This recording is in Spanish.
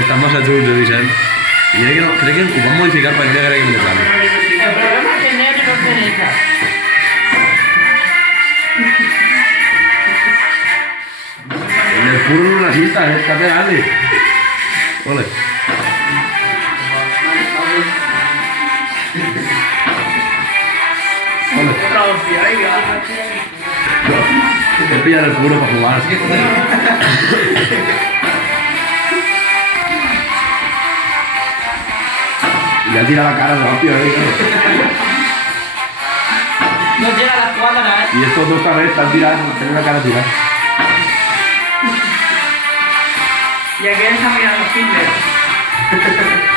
Estamos a Julio, dicen. Y creo que ho van modificar per negre que me lo cambie. El problema es que negro no se deja. El puro no racista, está pegando. Ole. Ole. Otra hostia, venga. Te pillan el puro para jugar. Y ya tira la cara rápido, No llega a las cuadras, Y estos dos también están tirando, tienen la cara tirada. Y aquel está mirando Hitler.